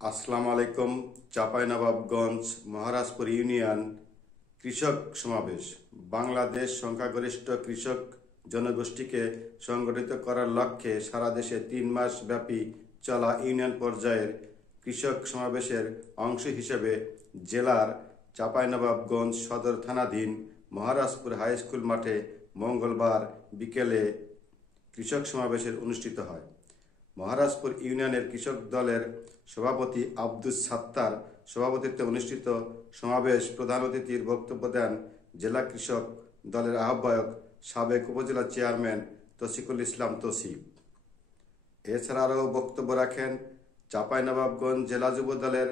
আসসালামু আলাইকুম। চাঁপাইনবাবগঞ্জ মহারাজপুর ইউনিয়ন কৃষক সমাবেশ। বাংলাদেশ সংখ্যাগরিষ্ঠ কৃষক জনগোষ্ঠীকে সংগঠিত করার লক্ষ্যে সারা দেশে 3 মাস ব্যাপী চলা ইউনিয়ন পর্যায়ের কৃষক সমাবেশের অংশ হিসেবে জেলার চাঁপাইনবাবগঞ্জ সদর থানাধীন মহারাজপুর হাই স্কুল মাঠে মঙ্গলবার বিকেলে কৃষক সমাবেশের অনুষ্ঠিত হয়। মহারাজপুর ইউনিয়নের কৃষক দলের সভাপতি আব্দুস সাত্তার সভাপতিত্বে অনুষ্ঠিত সমাবেশ প্রধান অতিথির বক্তব্য দেন জেলা কৃষক দলের আহ্বায়ক সাবেক উপজেলা চেয়ারম্যান তৌসিকুল ইসলাম তৌসিফ। এছাড়া আরও বক্তব্য রাখেন চাঁপাইনবাবগঞ্জ জেলা যুব দলের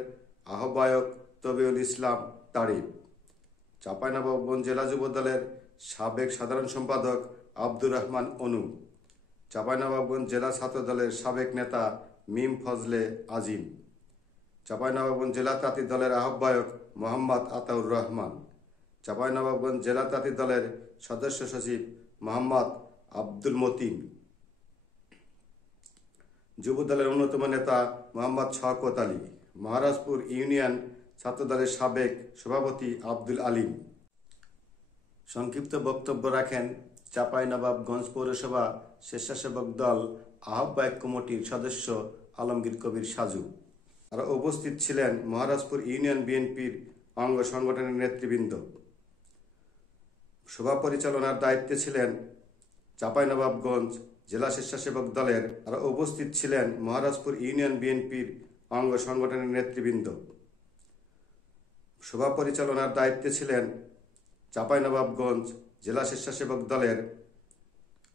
আহ্বায়ক তবিউল ইসলাম তারিফ, চাঁপাইনবাবগঞ্জ জেলা যুব দলের সাবেক সাধারণ সম্পাদক আব্দুর রহমান অনু, চাঁপাইনবাবগঞ্জ জেলা ছাত্র দলের সাবেক নেতা মিম ফজলে আজিম, চাঁপাইনবাবগঞ্জ জেলা তাঁতি দলের আহ্বায়ক মোহাম্মদ আতাউর রহমান, চাঁপাইনবাবগঞ্জ জেলা তাঁতি দলের সদস্য সচিব মোহাম্মদ আব্দুল মতিন, যুব দলের অন্যতম নেতা মোহাম্মদ শওকত আলী, মহারাজপুর ইউনিয়ন ছাত্র দলের সাবেক সভাপতি আব্দুল আলিম। সংক্ষিপ্ত বক্তব্য রাখেন চাঁপাইনবাবগঞ্জ পৌরসভা স্বেচ্ছাসেবক দল আহ্বায়ক কমিটির সদস্য আলমগীর কবির সাজু। আর উপস্থিত ছিলেন মহারাজপুর ইউনিয়ন বিএনপির অঙ্গ সংগঠনের নেতৃবৃন্দ। সভা পরিচালনার দায়িত্বে ছিলেন চাঁপাইনবাবগঞ্জ জেলা স্বেচ্ছাসেবক দলের। আর উপস্থিত ছিলেন মহারাজপুর ইউনিয়ন বিএনপির অঙ্গ সংগঠনের নেতৃবৃন্দ। সভা পরিচালনার দায়িত্বে ছিলেন চাঁপাইনবাবগঞ্জ জেলা স্বেচ্ছাসেবক দলের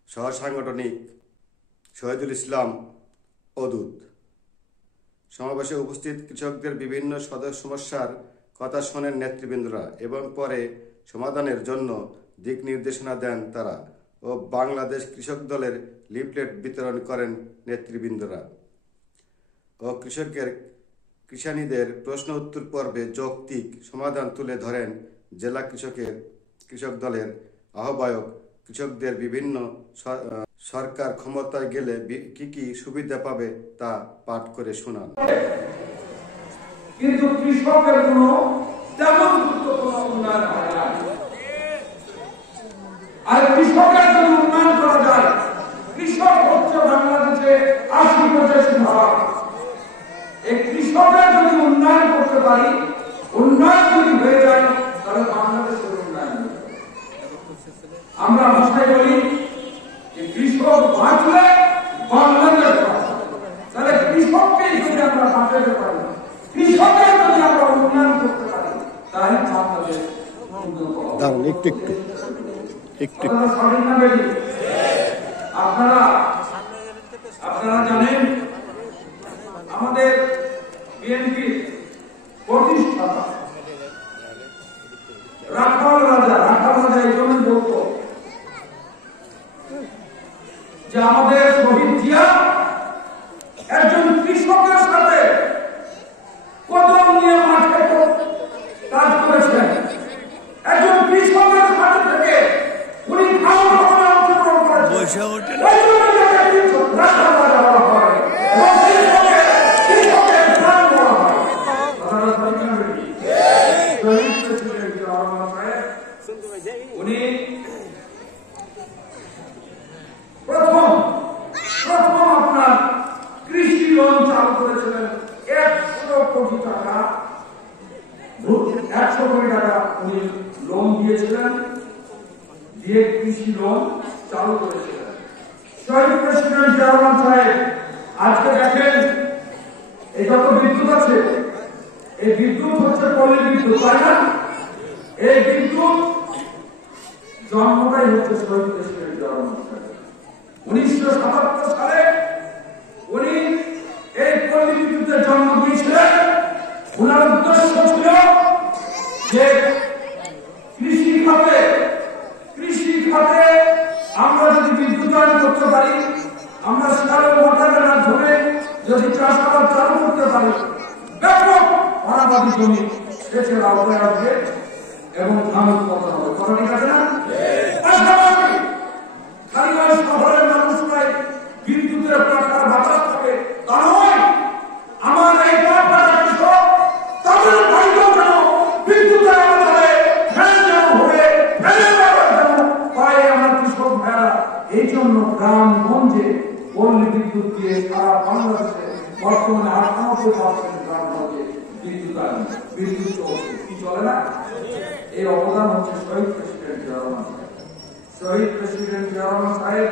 সহ সাংগঠনিক শহীদুল ইসলাম অদূত। সমাবেশে উপস্থিত কৃষকদের বিভিন্ন সমস্যার কথা শোনেন নেতৃবৃন্দরা এবং পরে সমাধানের জন্য দিক নির্দেশনা দেন তারা ও বাংলাদেশ কৃষক দলের লিফলেট বিতরণ করেন নেতৃবৃন্দরা ও কৃষানীদের প্রশ্ন উত্তর পর্বে যৌক্তিক সমাধান তুলে ধরেন জেলা কৃষক দলের আহ্বায়ক। কৃষকদের বিভিন্ন সরকার ক্ষমতায় গেলে কি কি সুবিধা পাবে তা পাঠ করে শোনান। কিন্তু কৃষকের কোনো তেমন গুরুত্বপূর্ণ উন্নয়ন হয় না। আর কৃষকের যদি উন্নয়ন করা যায়, কৃষক হচ্ছে বাংলাদেশে 80% ভাগ। এই কৃষকের যদি উন্নয়ন করতে পারি, উন্নয়ন যদি হয়ে যায়, তাহলে বাংলাদেশের উন্নয়ন। আমরা ভাষায় বলি যে কৃষক বাঁচলে বাংলাদেশ বাঁচে। তাহলে কৃষককে যদি আমরা বাঁচাতে পারি, কৃষকের যদি আমরা উন্নয়ন করতে পারি, তাহলে বাংলাদেশ আপনারা জানেন আমাদের বিএনপি প্রতিষ্ঠাতা রাখাল রাজা এই জন্য বলতো যে আমাদের শহীদ জিয়া একজন কৃষকের সাথে কদম নিয়ে মাঠে কাজ করেছেন। একজন কৃষকের সাথে থেকে উনি অংশগ্রহণ করেছেন। উনি প্রথম আপনার কৃষি লোন চালু করেছিলেন। 100 কোটি টাকা উনি লোন দিয়েছিলেন, দিয়ে কৃষি লোন চালু করেছিলেন। শহীদ প্রেসিডেন্ট জিয়া রহমান সাহেব আজকে দেখেন এই যত বিদ্যুৎ আছে, এই বিদ্যুৎ হচ্ছে পল্লী বিদ্যুৎ, তাই না? এই বিদ্যুৎ জন্মটাই হচ্ছে শহীদ প্রেসিডেন্ট জিয়া রহমান সাহেব। 1977 সালে উনি এই পল্লী বিদ্যুতের জন্ম দিয়েছিলেন। ওনার উদ্দেশ্য ছিল যে কৃষি খাতে আমরা যদি বিদ্যুতায়ন করতে পারি, আমরা সোলার মোটরের মাধ্যমে যদি চাষাবাদ চালু করতে পারি, ব্যাপক অনাবাদী জমি সেচের আওতায় আসবে এবং ধান উৎপাদন হবে। কথা ঠিক আছে না? পাশাপাশি খালিগঞ্জ শহরের মানুষরাই বিদ্যুতের প্রাকার বাঁচাতে হবে, তা নয় আমার এই বাংলাদেশে বর্তমানে 98% গ্রাম হচ্ছে বিদ্যুৎ চলছে, কি চলে না? এই অবদান হচ্ছে শহীদ প্রেসিডেন্ট জিয়া রহমান সাহেব। শহীদ প্রেসিডেন্ট জিয়া রহমান সাহেব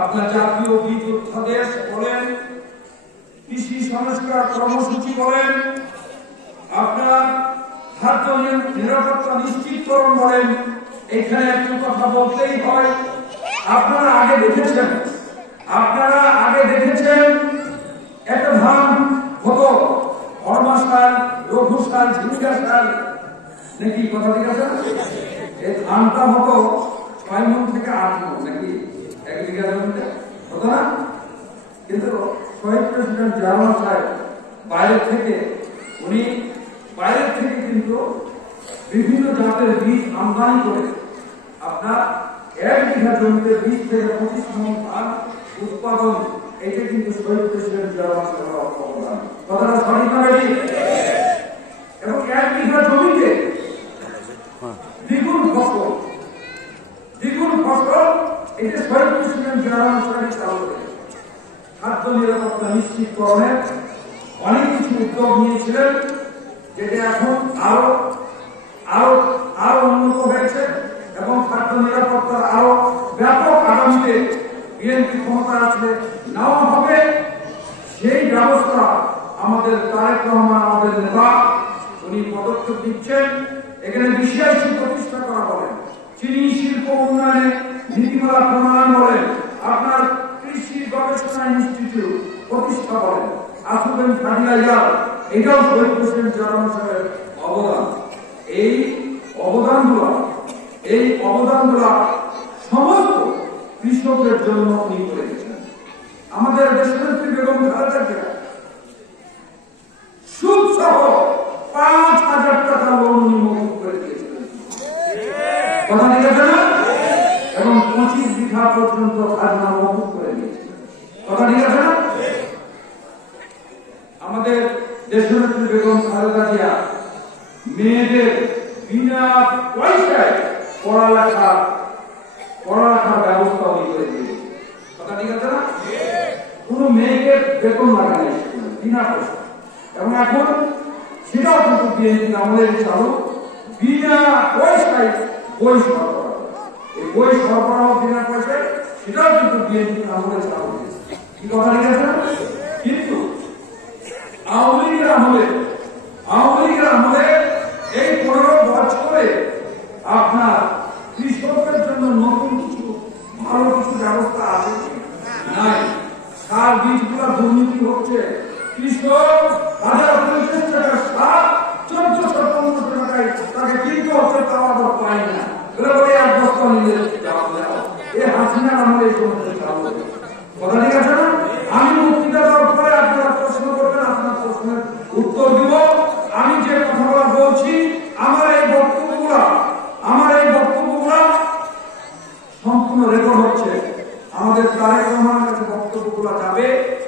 আপনার জাতীয় বিদ্যুৎ আদেশ বলেন, কৃষি সংস্কার কর্মসূচি বলেন, আপনার খাদ্য নিরাপত্তা নিশ্চিতকরণ বলেন, এখানে একটু কথা বলতেই হয়। আপনারা আগে দেখেছেন একটা ধান হতো অরমা সার, রঘু সার, ঝিঙ্গা সার, নাকি কথা ঠিক আছে? এই ধানটা হতো 6 মণ থেকে 8 মণ, নাকি 1 বিঘা জমিতে হতো না? কিন্তু শহীদ প্রেসিডেন্ট জিয়া রহমান সাহেব বাইরে থেকে কিন্তু বিভিন্ন জাতের বীজ আমদানি করে আপনার 1 বিঘা জমিতে 20 থেকে 25 মণ ধান উৎপাদন, এটা কিন্তু শহীদ প্রেসিডেন্ট জিয়া রহমান সাহেবের অবদান। কথাটা সঠিক না বেশি? এবং 1 বিঘা জমিতে দ্বিগুণ ফসল, এটা শহীদ প্রেসিডেন্ট জিয়া রহমান সাহেব চালু করে খাদ্য নিরাপত্তা নিশ্চিতকরণে অনেক কিছু উদ্যোগ নিয়েছিলেন, যেটা এখন আরো উন্নত হয়েছে এবং খাদ্য নিরাপত্তার আরো ব্যাপক আগামীতে বিএনপি ক্ষমতা আসলে নেওয়া হবে। সেই ব্যবস্থা আমাদের তারেক রহমান, আমাদের নেতা, উনি পদক্ষেপ দিচ্ছেন। এখানে বিশ্বাসী প্রতিষ্ঠা করা বলেন, চিনি শিল্প উন্নয়নে নীতিমালা প্রণয়ন বলেন, আপনার কৃষি গবেষণা ইনস্টিটিউট প্রতিষ্ঠা বলেন, আসবেন ফার্টিলাইজার, এটাও শহীদ প্রেসিডেন্ট জিয়া রহমান সাহেবের অবদান। এই অবদানগুলা সমস্ত কৃষকের জন্য উনি করে গেছেন। আমাদের দেশনেত্রী বেগম খালেদা জিয়া সুদ সহ 5,000 টাকা লোন উনি মকুব করে দিয়েছিলেন, কথা ঠিক আছে না? এবং 25 বিঘা পর্যন্ত খাজনা মকুব করে দিয়েছিলেন, কথা ঠিক আছে না? আমাদের দেশনেত্রী বেগম খালেদা জিয়া মেয়েদের বিনা পয়সায় পড়ালেখার ব্যবস্থা উনি করে দিয়েছেন, কথা ঠিক আছে না? কোন মেয়েকে বেতন লাগা নেই, বিনা পয়সা। এবং এখন সেটাও কিন্তু বিএনপি আমলের চালু, বিনা পয়সায় বই সরবরাহ, এই বই সরবরাহ বিনা পয়সায়, সেটাও কিন্তু বিএনপি আমলের চালু হয়েছে, কি কথা ঠিক আছে না? কিন্তু আওয়ামী লীগের আমলে এই 15 বছরে আপনার কৃষকের জন্য নতুন কিছু ভালো কিছু ব্যবস্থা আছে নাই। সার বীজগুলা দুর্নীতি হচ্ছে, কৃষক 1050 টাকা সার 1400-1500 টাকায় তাকে কিনতে হচ্ছে, তাও আবার পায় না। বলে 1 বস্তা নিলে এই হাসিনার আমলে এই সমস্ত চালু, কথা ঠিক আছে না? আমি বক্তৃতা দেওয়ার পরে আপনারা প্রশ্ন করবেন, আপনার প্রশ্নের উত্তর দিব। আমি যে কথাগুলো বলছি, আমার এই বক্তব্যগুলা সম্পূর্ণ রেকর্ড হচ্ছে, আমাদের তারেক রহমানের কাছে বক্তব্যগুলো যাবে,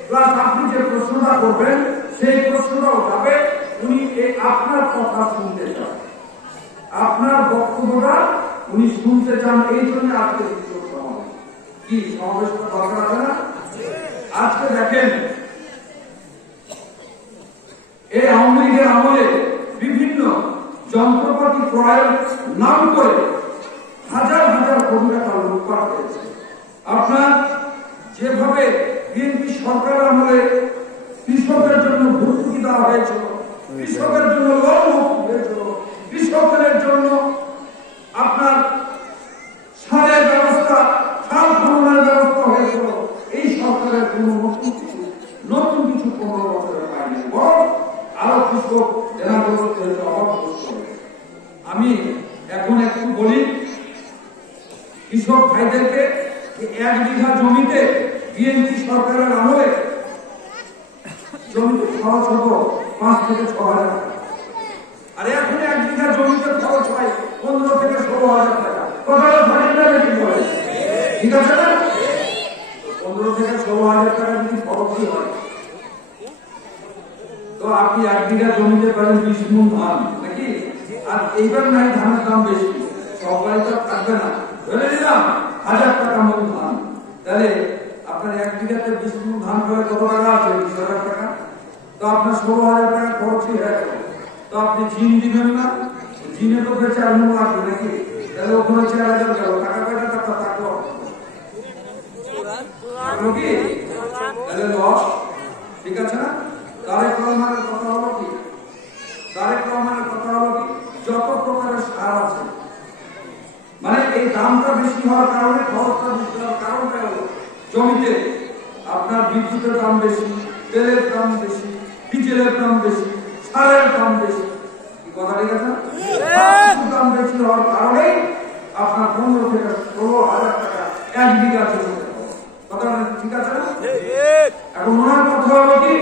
প্লাস আপনি যে প্রশ্নটা করবেন সেই প্রশ্নটাও যাবে। উনি আপনার কথা শুনতে চান, আপনার বক্তব্যটা উনি শুনতে চান, এই জন্য আজকে কি সমাবেশটা দরকার আছে না? আজকে দেখেন, এই আওয়ামী লীগের আমলে বিভিন্ন যন্ত্রপাতি ক্রয়ের নাম করে হাজার কোটি টাকা লুটপাট হয়েছে। আপনার যেভাবে বিএনপি সরকার আমলে কৃষকের জন্য ভর্তুকি দেওয়া হয়েছিল, কৃষকের জন্য লোন মুক্তি হয়েছিল, কৃষকের জন্য আপনার সারের ব্যবস্থা, সার খননের ব্যবস্থা হয়েছিল, এই সরকারের কোন নতুন কিছু 15 বছরে পায়নি, বরং আরো কৃষক জেনাগ্রস্ত হয়েছে, অভাবগ্রস্ত হয়েছে। আমি এখন একটু বলি কৃষক ভাইদেরকে, 1 বিঘা জমিতে বিএনপি সরকারের আমলে জমিতে খরচ হতো 5 থেকে 6 হাজার টাকা, আর এখন 1 বিঘা জমিতে খরচ হয় 15 থেকে 16 হাজার টাকা। কথাটা সঠিক না বেশি বলে? ঠিক আছে না? 15 থেকে 16 হাজার টাকা যদি খরচই হয়, তো আপনি 1 বিঘা জমিতে পারেন 20 মণ ধান, নাকি? আর এইবার নাই ধানের দাম বেশি, সব বাড়িতে থাকবে না, ধরে নিলাম 1000 টাকা মণ ধান, তাহলে আপনার 1 বিঘাতে 20 মণ ধান করে কত টাকা আছে? 20,000 টাকা। তো আপনার 16,000 টাকা খরচই হয়ে গেল। তো আপনি জিন দিবেন না? জিনে তো বেঁচে আর মূল আসবে নাকি? তাহলে ওখানে 4,000 গেল, টাকা কয়টা টাকা থাকলো কি? তাহলে লস। ঠিক আছে না? তারেক রহমানের কথা হলো কি? তারেক রহমানের কথা হলো কি? যত প্রকারের সার আছে, মানে এই দামটা বেশি হওয়ার কারণে, খরচটা বেশি হওয়ার কারণটা হলো জমিতে আপনার বিদ্যুতের দাম বেশি, তেলের দাম বেশি, ডিজেলের দাম বেশি, সারের দাম বেশি। কি কথা ঠিক আছে? দাম বেশি হওয়ার কারণে আপনার 15 থেকে 16,000 টাকা 1 বিঘা জমিতে। কথা ঠিক আছে না? এখন ওনার কথা হলো কি,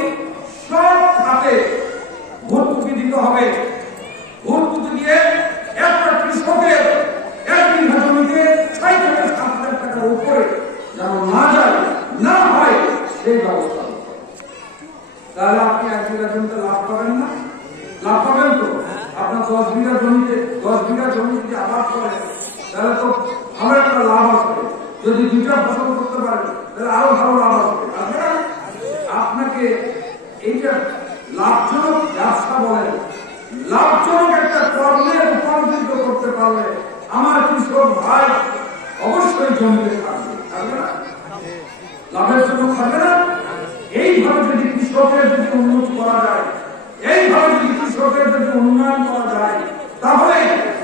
সব খাতে ভর্তুকি দিতে হবে। ভর্তুকি দিয়ে একটা কৃষকের 1 বিঘা জমিতে 6 থেকে 7,000 টাকার উপরে যেন না যায়, না হয় সেই ব্যবস্থা। তাহলে আপনি 1 বিঘা জমিতে লাভ পাবেন না? লাভ পাবেন তো? আপনার 10 বিঘা জমিতে 10 বিঘা জমি যদি আবাদ করেন তাহলে তো ভালো একটা লাভ আসবে। যদি 2টা ফসল করতে পারেন তাহলে আরো ভালো লাভ আসবে। আপনাকে এইটা লাভজনক ব্যবসা বলেন, লাভজনক একটা কর্মে রূপান্তরিত করতে পারলে আমার কৃষক ভাই অবশ্যই জমিতে থাকবে, থাকবে না? লাভের জন্য থাকবে না? এইভাবে যদি কৃষকের যদি উন্নতি করা যায়, এইভাবে যদি কৃষকের যদি উন্নয়ন করা যায়, তাহলে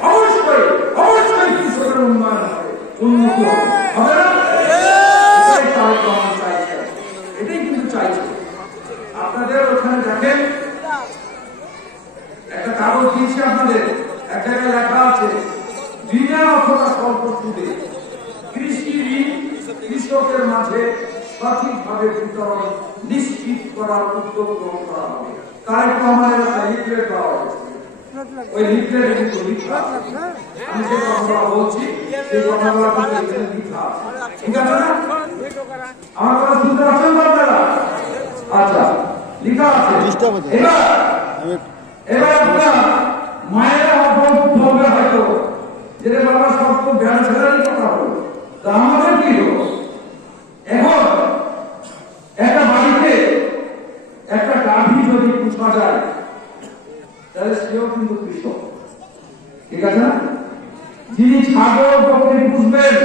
অবশ্যই অবশ্যই কৃষকের উন্নয়ন হবে, উন্নতি হবে না? এটাই কিন্তু চাইছে। আপনাদের ওখানে দেখেন একটা কাগজ দিয়েছি আপনাদের, এক জায়গায় লেখা আছে বিনা অথবা স্বল্প সুদে কৃষি ঋণ কৃষকের মাঝে সঠিকভাবে বিতরণ নিশ্চিত করার উদ্যোগ গ্রহণ করা হবে। তার একটু আমাদের একটা লিফলেট দেওয়া হয়েছে। ওই লিফলেটে কিন্তু লিখা আছে, আমি যে কথাগুলো বলছি সেই কথাগুলো আপনাদের এখানে লিখা আছে। ঠিক আছে না? আমার কথা শুনতে পাচ্ছেন তো আপনারা? আচ্ছা, লিখা আছে। এবার আপনার মায়েরা বলবে হয়তো যে বাবা সব তো জ্ঞান ছেড়ারই কথা হলো, তা আমাদের কি হলো? এখন একটা বাড়িতে একটা গাভী যদি পুষা যায় তাহলে সেও কিন্তু কৃষক। ঠিক আছে না? যিনি ছাগল বকরি পুষবেন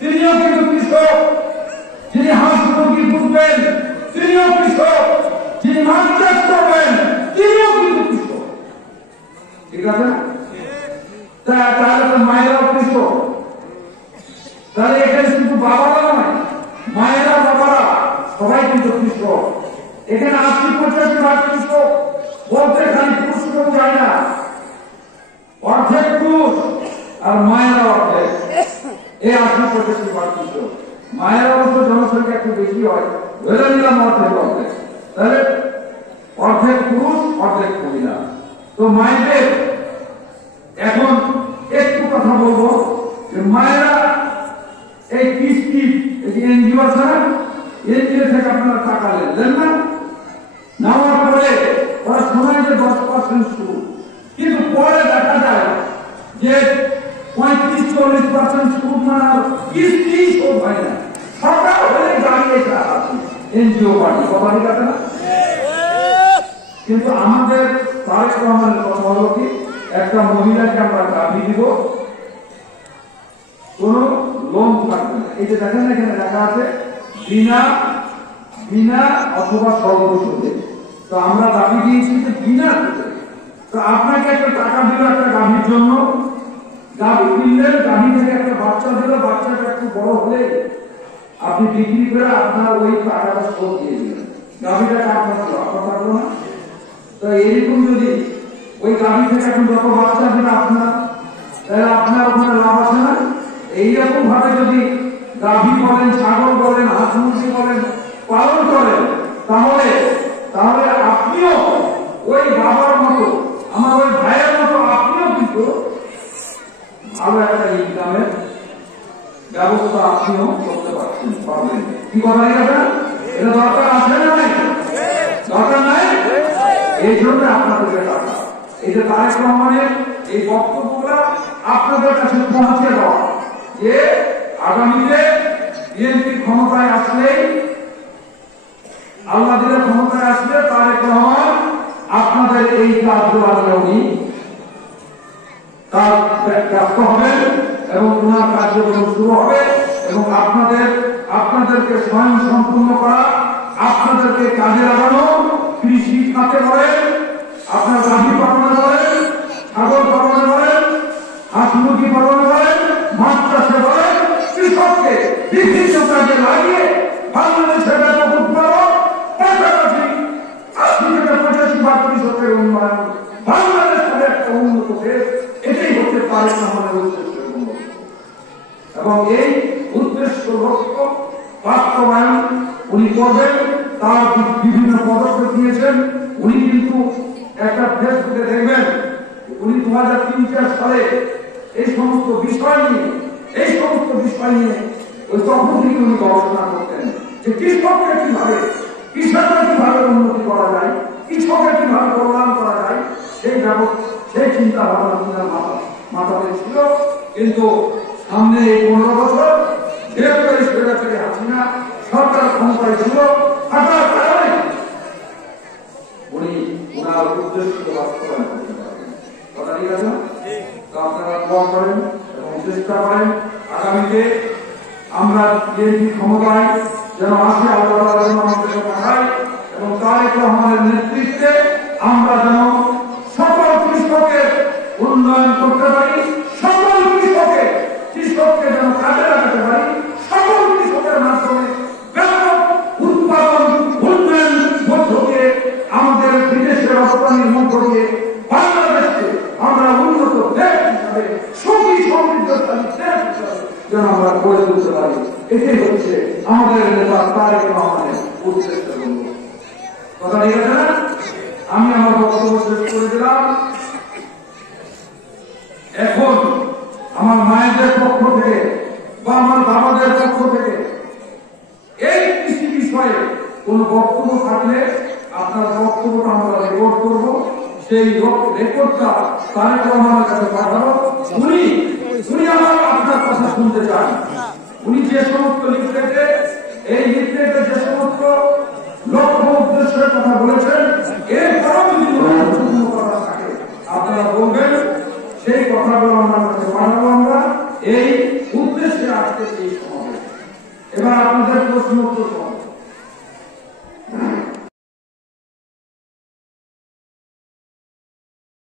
তিনিও কিন্তু কৃষক, যিনি হাঁস মুরগি পুষবেন তিনিও কৃষক, যিনি মাছ চাষ করবেন তিনিও কিন্তু কৃষক। ঠিক আছে না? তাহলে তো মায়েরাও কৃষক। তাহলে এখানে শুধু বাবারা নয়, মায়েরা বাবারা সবাই কিন্তু কৃষক। এখানে 80-85 কৃষক বলতে খালি পুরুষ কেউ যায় না, অর্ধেক পুরুষ আর মায়েরা অর্ধেক। এই 80-85 কৃষক। মায়েরা অবশ্য জনসংখ্যা একটু বেশি হয়, ধরে নিলাম অর্ধেক অর্ধেক। তাহলে অর্ধেক পুরুষ অর্ধেক মহিলা। তো মায়েদের এখন একটু কথা বলবো যে মায়েরা এই কিস্তি এনজিও আছে না, এনজিও থেকে আপনারা টাকা নেন না, নেওয়ার পরে ওরা শোনায় যে 10% সুদ, কিন্তু পরে দেখা যায় যে 35-40% সুদ মানে কিস্তি শোধ হয় না। সরকার হলে দাঁড়িয়ে এনজিও পার্টি কথা ঠিক আছে না? কিন্তু আমাদের তারেক রহমানের কথা হলো কি, একটা মহিলাকে আমরা গাভী দিব, কোন লোন থাকবে না। এই যে দেখেন না এখানে লেখা আছে বিনা অথবা স্বল্প সুদে। তো আমরা দাবি দিয়েছি যে বিনা সুদে। তো আপনাকে একটা টাকা দিল একটা গাভীর জন্য, গাভী কিনলেন, গাভী থেকে একটা বাচ্চা দিল, বাচ্চাটা একটু বড় হলে আপনি বিক্রি করে আপনার ওই টাকাটা শোধ দিয়ে দিলেন, গাভীটাকে আপনার থাকলো না। তো এইরকম যদি ওই গাভী থেকে এখন যত বাচ্চা দিলে আপনার, তাহলে আপনার ওখানে লাভ আছে না? এইরকম ভাবে যদি গাভী বলেন, ছাগল বলেন, হাঁস মুরগি বলেন পালন করেন, তাহলে আপনিও ওই বাবার মতো, আমার ওই ভাইয়ের মতো আপনিও কিন্তু ভালো একটা ইনকামের ব্যবস্থা আপনিও করতে পারবেন। কি কথা এটা দরকার আছে না নাই? দরকার নাই? এই জন্য আপনাদের টাকা, এই যে তারেক রহমানের এই বক্তব্যগুলো আপনাদের কাছে পৌঁছে দেওয়া, যে আগামীতে বিএনপি ক্ষমতায় আসলেই আল্লাহ দিলে ক্ষমতায় আসলে তারেক রহমান আপনাদের এই কাজগুলো উনি কাজ ব্যস্ত হবেন এবং ওনার কার্যক্রম শুরু হবে এবং আপনাদেরকে স্বয়ং সম্পূর্ণ করা, আপনাদেরকে কাজে লাগানো, কৃষি খাতে বলেন, আপনার গাভী পালনে বলেন, ছাগল পালনে বলেন, হাঁস মুরগি পালনে বলেন, মাছ চাষে বলেন, কৃষককে বিভিন্ন কাজে লাগিয়ে বাংলাদেশের ব্যাপক উৎপাদন, পাশাপাশি ৮০ থেকে ৮৫ কৃষকের উন্নয়ন, বাংলাদেশের একটা উন্নত দেশ, এটাই হচ্ছে তারেক রহমানের উদ্দেশ্য। এবং এই উদ্দেশ্য লক্ষ্য বাস্তবায়ন উনি করবেন, তার বিভিন্ন পদক্ষেপ নিয়েছেন। উনি কিন্তু একটা ফেসবুকে দেখবেন, উনি 2003-04 সালে এই সমস্ত বিষয় নিয়ে ওই তখন থেকে উনি গবেষণা করতেন যে কৃষককে কিভাবে উন্নতি করা যায়, কৃষকের কিভাবে কল্যাণ করা যায়, সেই চিন্তা ভাবনা মাথাতে ছিল। কিন্তু সামনে এই 15 বছর হাসিনা সরকার ক্ষমতায় ছিল, থাকার কারণে উনি ওনার উদ্দেশ্য বাস্তবায়ন করতে পারেন। কথা ঠিক আছে? আপনারা দোয়া করেন এবং চেষ্টা করেন আগামীতে আমরা বিএনপি ক্ষমতায় যেন আসে, আল্লাহ আমাদেরকে পাঠায় এবং তারেক রহমানের নেতৃত্বে আমরা যেন সকল কৃষকের উন্নয়ন করতে পারি, সকল কৃষককে যেন কাজে লাগাতে পারি, সকল কৃষকের মাধ্যমে ব্যাপক উৎপাদন উন্নয়ন মধ্য দিয়ে আমাদের বিদেশের রপ্তানির মধ্য দিয়ে বাংলাদেশকে আমরা উন্নত দেশ হিসাবে, সুখী সমৃদ্ধশালী দেশ হিসাবে যেন আমরা গড়ে তুলতে পারি। এটাই হচ্ছে আমাদের নেতা তারেক রহমানের উদ্দেশ্য। কথা ঠিক আছে না? আমি আমার বক্তব্য শেষ করে দিলাম। এখন আমার মায়েদের পক্ষ থেকে বা আমার বাবাদের পক্ষ থেকে এই কৃষি বিষয়ে কোন বক্তব্য থাকলে আপনার বক্তব্যটা আমরা রেকর্ড করব। সেই রেকর্ডটা তারেক রহমানের কাছে পাঠাবো। উনি আপনার কথা শুনতে চান। উনি যে সমস্ত লিফলেটে যে সমস্ত লক্ষ্য উদ্দেশ্যের কথা বলেছেন, এরপরও যদি কোনো কথা থাকে আপনারা বলবেন, সেই কথাগুলো আমরা কাছে পাঠাবো। আমরা এই উদ্দেশ্যে আজকে এই সমাবেশ। এবার আপনাদের প্রশ্ন উত্তর